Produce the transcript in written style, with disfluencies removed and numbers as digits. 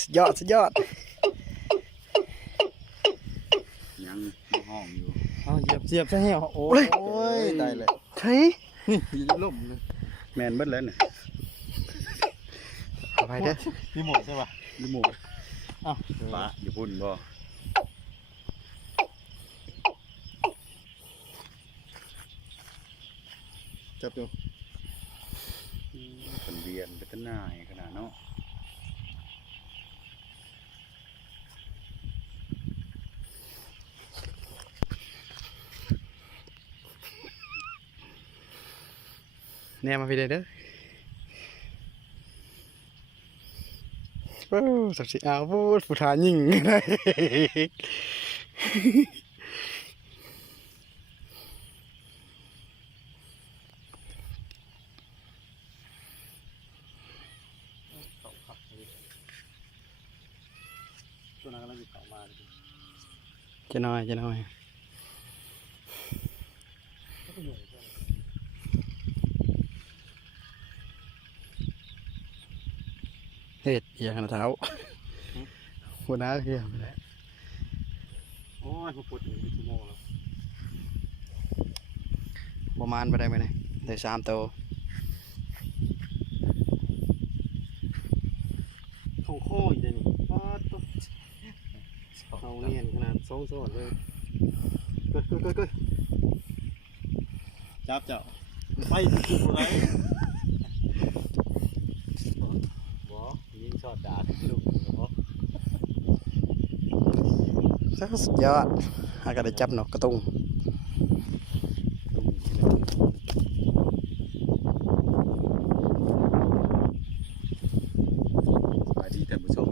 สุดยอดสุดยอดยังห้องอยู่เสียบใช่ไหมโอ้ยได้เลย ใช่ ล่มเลย แมนเบิดแล้วเนี่ย เอาไปเด้อ รีโมทใช่ป่ะ รีโมท อ้าว ปะอยู่พุ่นบ่จับดู เป็นเรียนเป็นนายขนาดเนาะแนมมาพี่เด้อโอ้สักสิเอาพูดผู้ทายิงได้ ตัวนั้นกำลังจะเข้ามา จะน้อยจะน้อยเฮ็ดอย่างนั้นเท้าหัวหน้าเฮียไปแล้ว โอ้ยผมปวดหนึ่งชั่วโมงแล้ว ประมาณไปได้ไหมเนี่ยได้3 ตัว เข้าข้ออีกเลยนี่ป้าตัวเขาเนียนขนาด2 ซ้อนเลยเกิดจับเจ้าไปถึงอะไรบ่ยิงช็อตดาดลูกบ่ สุดยอดหากได้จับนกกระตุง สบายดีท่านผู้ชม